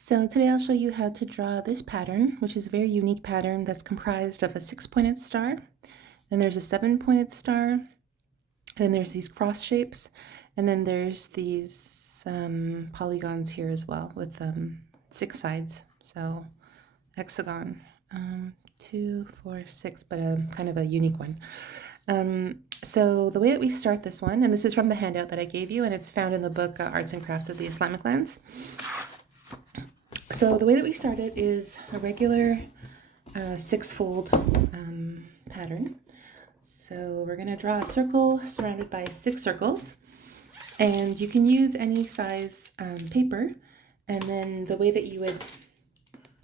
So today I'll show you how to draw this pattern, which is a very unique pattern that's comprised of a 6-pointed star, then there's a 7-pointed star, and then there's these cross shapes, and then there's these polygons here as well with 6 sides. So hexagon, 2, 4, 6, but a kind of a unique one. So the way that we start this one, and this is from the handout that I gave you, and it's found in the book Arts and Crafts of the Islamic Lands. So the way that we start it is a regular 6-fold pattern. So we're going to draw a circle surrounded by 6 circles, and you can use any size paper, and then the way that you would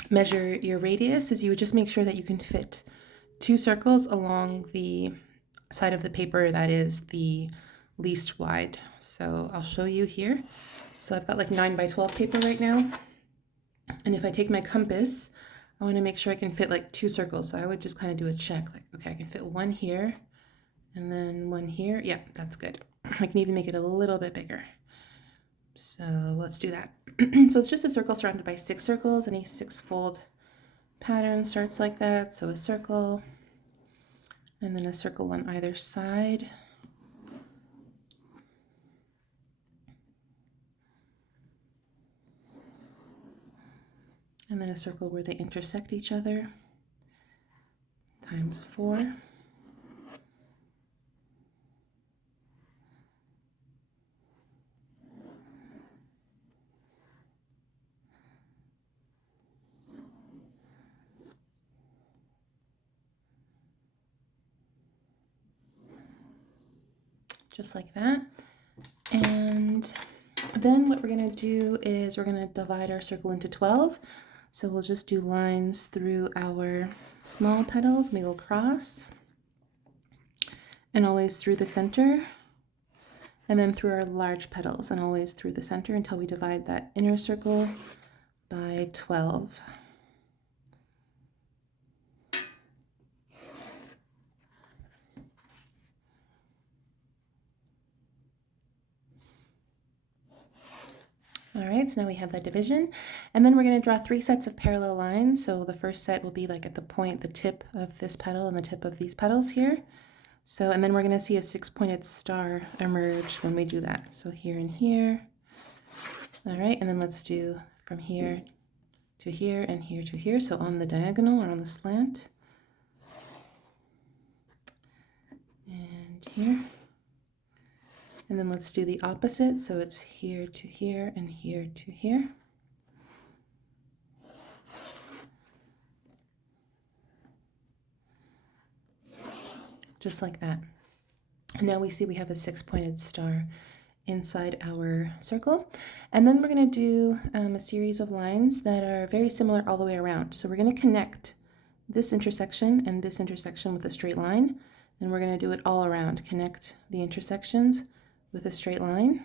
measure your radius is you would just make sure that you can fit 2 circles along the side of the paper that is the least wide. So I'll show you here. So I've got like 9 by 12 paper right now. And if I take my compass, I want to make sure I can fit like 2 circles. So I would just kind of do a check, like, okay, I can fit 1 here and then 1 here. Yeah, that's good. I can even make it a little bit bigger. So let's do that. So it's just a circle surrounded by 6 circles. Any 6-fold pattern starts like that. So a circle and then a circle on either side. And then a circle where they intersect each other, times 4. Just like that. And then what we're going to do is we're going to divide our circle into 12. So we'll just do lines through our small petals, we go across, and always through the center, and then through our large petals, and always through the center until we divide that inner circle by 12. All right, so now we have that division, and then we're going to draw 3 sets of parallel lines. So the first set will be like at the point, the tip of this petal and the tip of these petals here. So, and then we're going to see a 6-pointed star emerge when we do that. So here and here. All right, and then let's do from here to here and here to here. So on the diagonal or on the slant. And here. And then let's do the opposite. So it's here to here and here to here. Just like that. And now we see we have a 6-pointed star inside our circle. And then we're going to do a series of lines that are very similar all the way around. So we're going to connect this intersection and this intersection with a straight line. And we're going to do it all around. Connect the intersections with a straight line.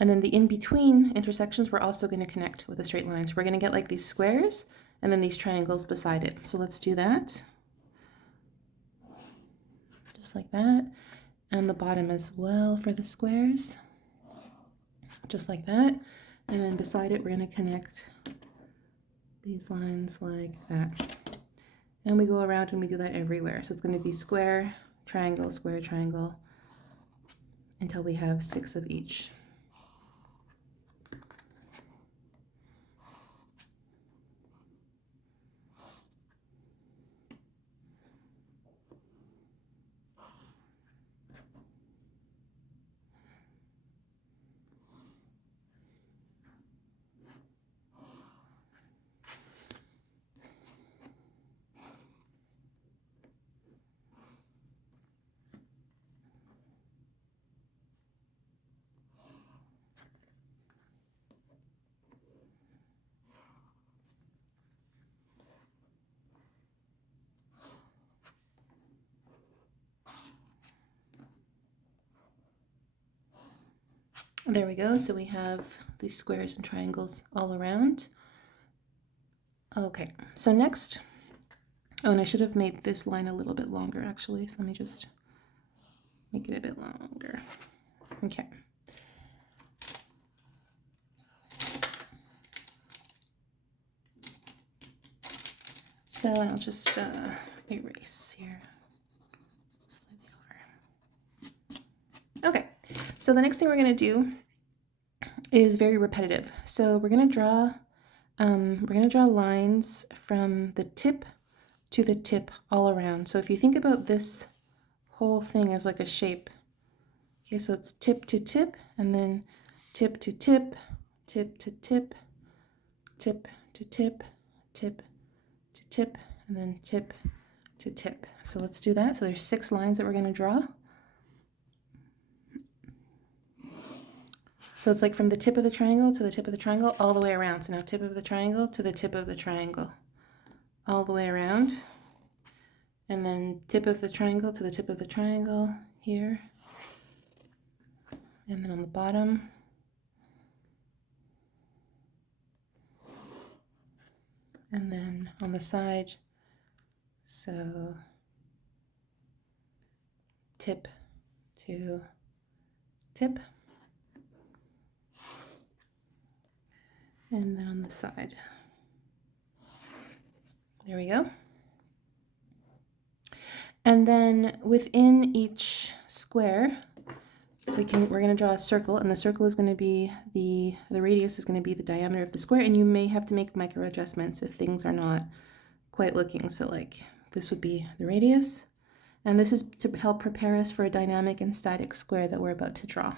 And then the in-between intersections we're also going to connect with a straight line. So we're going to get like these squares and then these triangles beside it. So let's do that. Just like that. And the bottom as well for the squares. Just like that. And then beside it we're going to connect these lines like that. And we go around and we do that everywhere. So it's going to be square, triangle, square, triangle, until we have 6 of each. There we go. So we have these squares and triangles all around. Okay, so next, oh, and I should have made this line a little bit longer actually. So let me just make it a bit longer. Okay. So I'll just erase here. Okay, so the next thing we're going to do is very repetitive. So we're going to draw lines from the tip to the tip all around. So if you think about this whole thing as like a shape, okay, so it's tip to tip, and then tip to tip, tip to tip, tip to tip, tip to tip, and then tip to tip. So let's do that. So there's 6 lines that we're going to draw. So it's like from the tip of the triangle to the tip of the triangle all the way around. So now tip of the triangle to the tip of the triangle all the way around. And then tip of the triangle to the tip of the triangle here. And then on the bottom. And then on the side. So tip to tip. And then on the side. There we go. And then within each square, we're going to draw a circle, and the circle is going to be the radius is going to be the diameter of the square, and you may have to make micro adjustments if things are not quite looking. So like this would be the radius, and this is to help prepare us for a dynamic and static square that we're about to draw.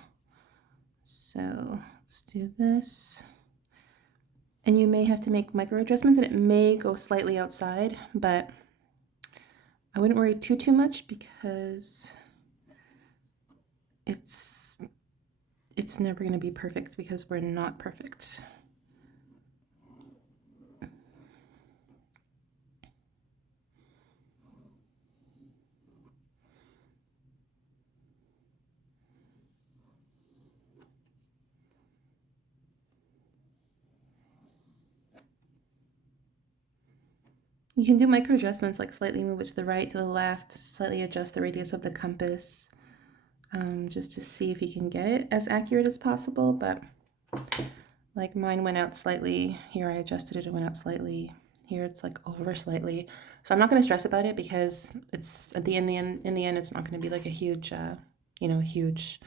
So let's do this. And you may have to make micro adjustments, and it may go slightly outside, but I wouldn't worry too much because it's never going to be perfect because we're not perfect. You can do micro adjustments, like slightly move it to the right, to the left, slightly adjust the radius of the compass, just to see if you can get it as accurate as possible. But like mine went out slightly here, I adjusted it, it went out slightly here, it's like over slightly. So I'm not going to stress about it because it's in the end it's not going to be like a huge huge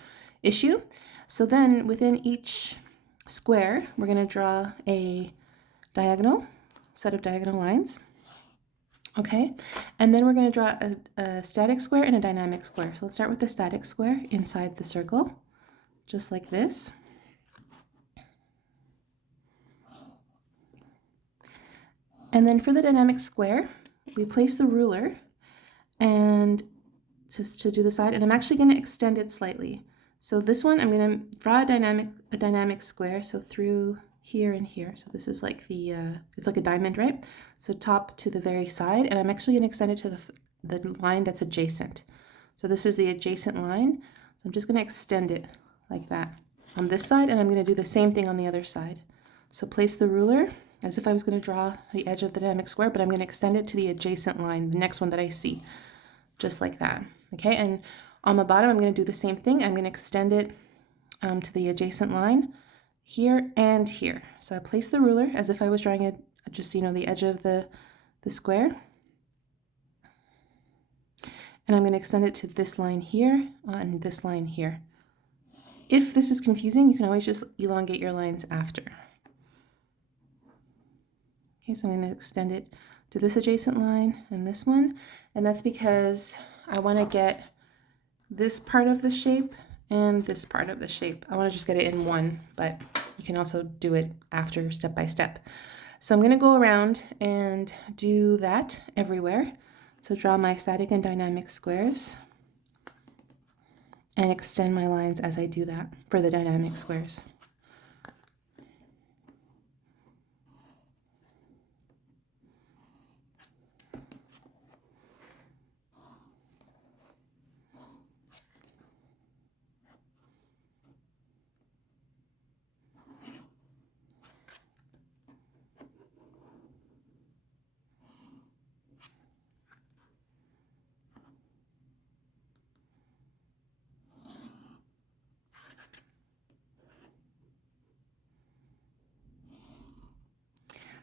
issue. So then within each square we're going to draw a diagonal set of diagonal lines. Okay, and then we're going to draw a static square and a dynamic square. So let's start with the static square inside the circle, just like this. And then for the dynamic square, we place the ruler and just to do the side, and I'm actually going to extend it slightly. So this one, I'm going to draw a dynamic square, so through here and here. So this is like it's like a diamond, right? So top to the very side, and I'm actually going to extend it to the line that's adjacent. So this is the adjacent line. So I'm just going to extend it like that on this side, and I'm going to do the same thing on the other side. So place the ruler as if I was going to draw the edge of the dynamic square, but I'm going to extend it to the adjacent line, the next one that I see, just like that. Okay, and on the bottom, I'm going to do the same thing. I'm going to extend it to the adjacent line here and here. So I place the ruler as if I was drawing it, just the edge of the square. And I'm going to extend it to this line here and this line here. If this is confusing, you can always just elongate your lines after. Okay, so I'm going to extend it to this adjacent line and this one. And that's because I want to get this part of the shape and this part of the shape. I want to just get it in one, but you can also do it after step by step. So I'm going to go around and do that everywhere. So draw my static and dynamic squares and extend my lines as I do that for the dynamic squares.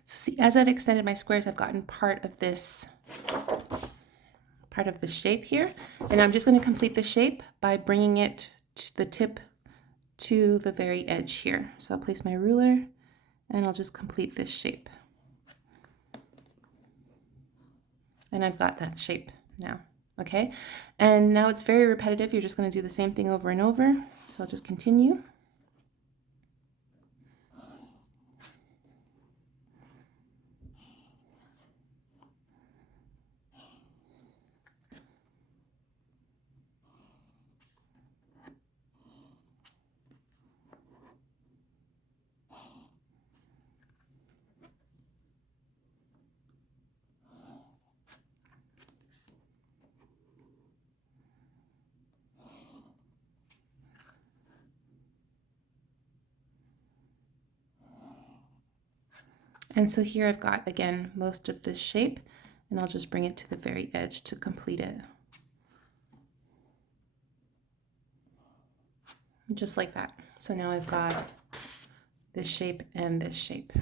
So see, as I've extended my squares, I've gotten part of this shape here. And I'm just going to complete the shape by bringing it to the tip to the very edge here. So I'll place my ruler and I'll just complete this shape. And I've got that shape now, okay? And now it's very repetitive. You're just going to do the same thing over and over. So I'll just continue. And so here I've got, again, most of this shape, and I'll just bring it to the very edge to complete it. Just like that. So now I've got this shape and this shape.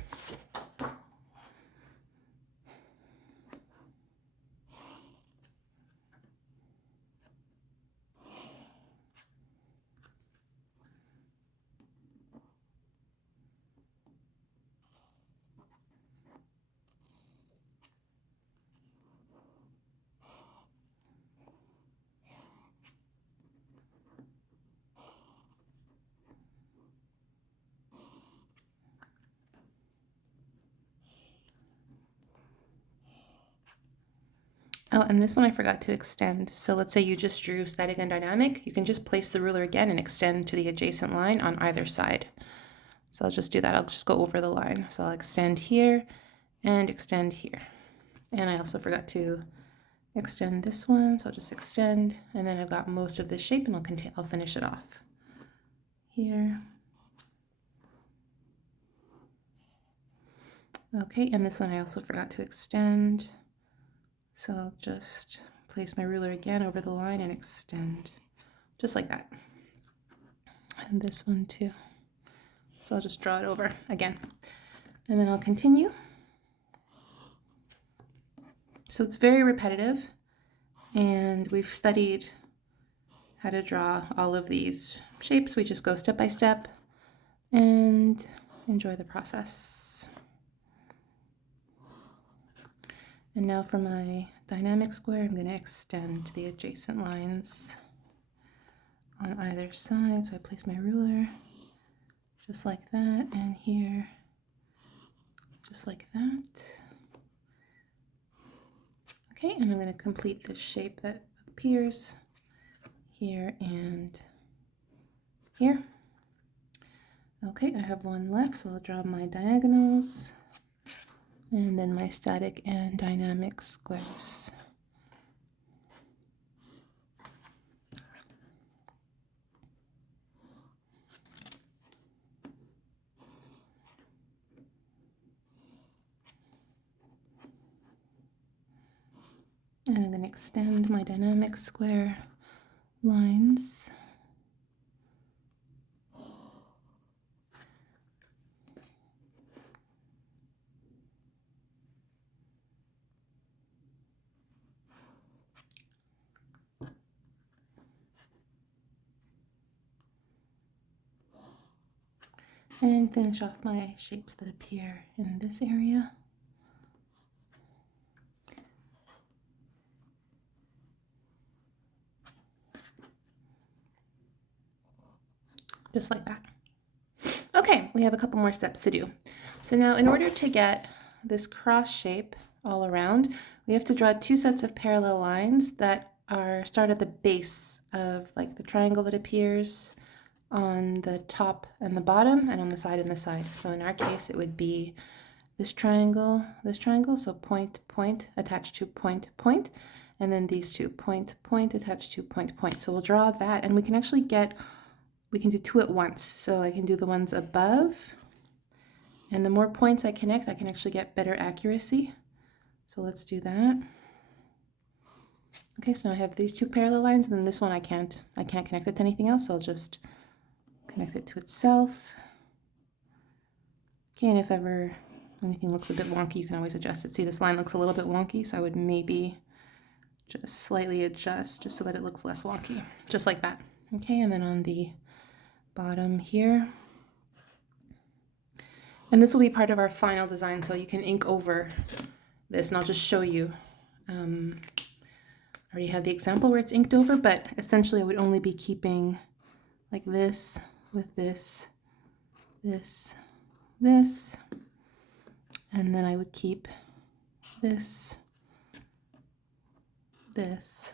Oh, and this one I forgot to extend. So let's say you just drew static and dynamic. You can just place the ruler again and extend to the adjacent line on either side. So I'll just do that. I'll just go over the line. So I'll extend here and extend here. And I also forgot to extend this one. So I'll just extend, and then I've got most of this shape, and I'll finish it off here. Okay, and this one I also forgot to extend. So I'll just place my ruler again over the line and extend, just like that. And this one too. So I'll just draw it over again. And then I'll continue. So it's very repetitive, and we've studied how to draw all of these shapes. We just go step by step and enjoy the process. And now for my dynamic square, I'm going to extend the adjacent lines on either side. So I place my ruler just like that, and here, just like that. Okay, and I'm going to complete this shape that appears here and here. Okay, I have one left, so I'll draw my diagonals and then my static and dynamic squares. And I'm going to extend my dynamic square lines. And finish off my shapes that appear in this area. Just like that. Okay, we have a couple more steps to do. So now in order to get this cross shape all around, we have to draw two sets of parallel lines that start at the base of like the triangle that appears on the top and the bottom, and on the side and the side. So in our case, it would be this triangle, so point, point, attached to point, point, and then these two, point, point, attached to point, point. So we'll draw that, and we can actually we can do two at once. So I can do the ones above, and the more points I connect, I can actually get better accuracy. So let's do that. Okay, so now I have these two parallel lines, and then this one I can't connect it to anything else, so I'll just connect it to itself. Okay, and if ever anything looks a bit wonky, you can always adjust it. See, this line looks a little bit wonky, so I would maybe just slightly adjust just so that it looks less wonky, just like that. Okay, and then on the bottom here. And this will be part of our final design, so you can ink over this, and I'll just show you. I already have the example where it's inked over, but essentially I would only be keeping like this with this, this, this, and then I would keep this, this,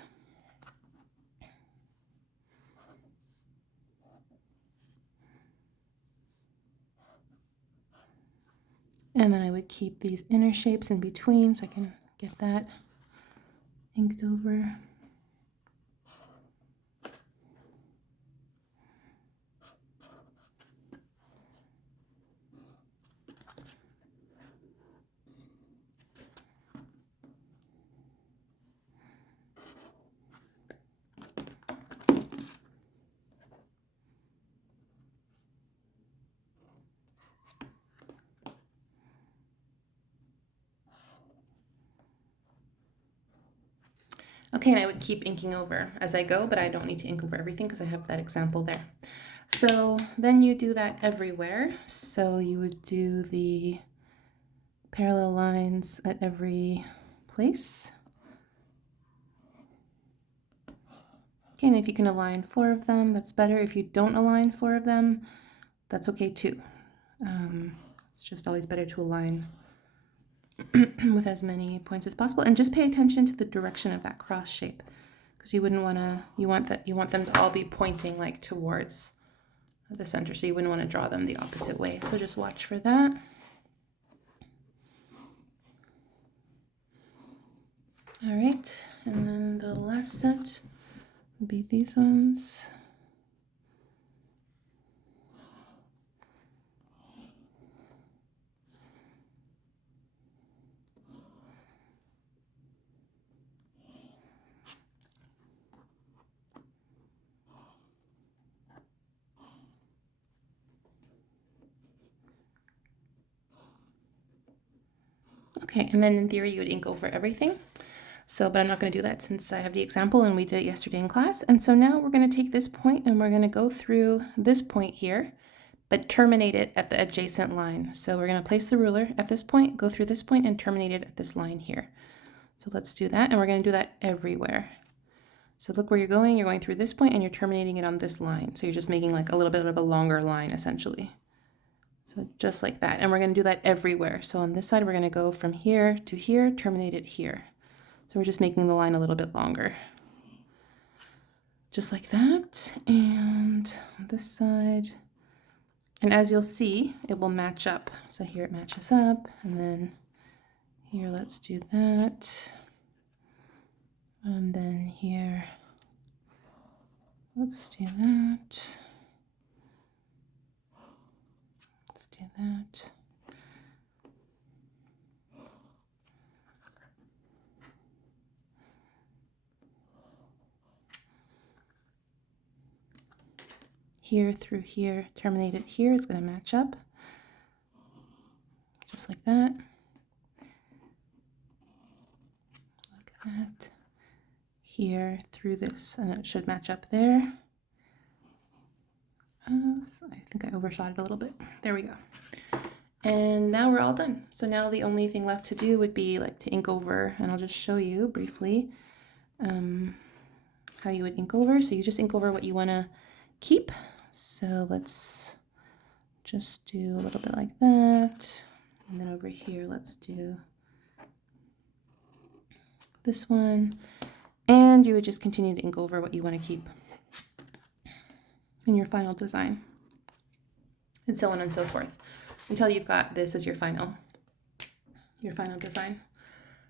and then I would keep these inner shapes in between so I can get that inked over. Okay, and I would keep inking over as I go, but I don't need to ink over everything because I have that example there. So then you do that everywhere. So you would do the parallel lines at every place. Okay, and if you can align 4 of them, that's better. If you don't align 4 of them, that's okay too. It's just always better to align with as many points as possible, and just pay attention to the direction of that cross shape, because you wouldn't want to, you want them to all be pointing like towards the center, so you wouldn't want to draw them the opposite way. So just watch for that. All right, and then the last set would be these ones. Okay, and then in theory you would ink over everything. So, but I'm not going to do that since I have the example and we did it yesterday in class. And so now we're going to take this point and we're going to go through this point here, but terminate it at the adjacent line. So we're going to place the ruler at this point, go through this point and terminate it at this line here. So let's do that, and we're going to do that everywhere. So look where you're going through this point and you're terminating it on this line. So you're just making like a little bit of a longer line essentially. So just like that, and we're going to do that everywhere. So on this side, we're going to go from here to here, terminate it here. So we're just making the line a little bit longer. Just like that, and on this side. And as you'll see, it will match up. So here it matches up, and then here, let's do that. And then here, let's do that. Let's do that. Here through here, terminate it here, it's going to match up. Just like that. Like that. Here through this, and it should match up there. So I think I overshot it a little bit. There we go. And now we're all done. So now the only thing left to do would be like to ink over, and I'll just show you briefly how you would ink over. So you just ink over what you want to keep. So let's just do a little bit like that. And then over here, let's do this one. And you would just continue to ink over what you want to keep in your final design, and so on and so forth, until you've got this as your final design.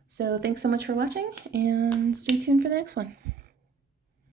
So thanks so much for watching, and stay tuned for the next one.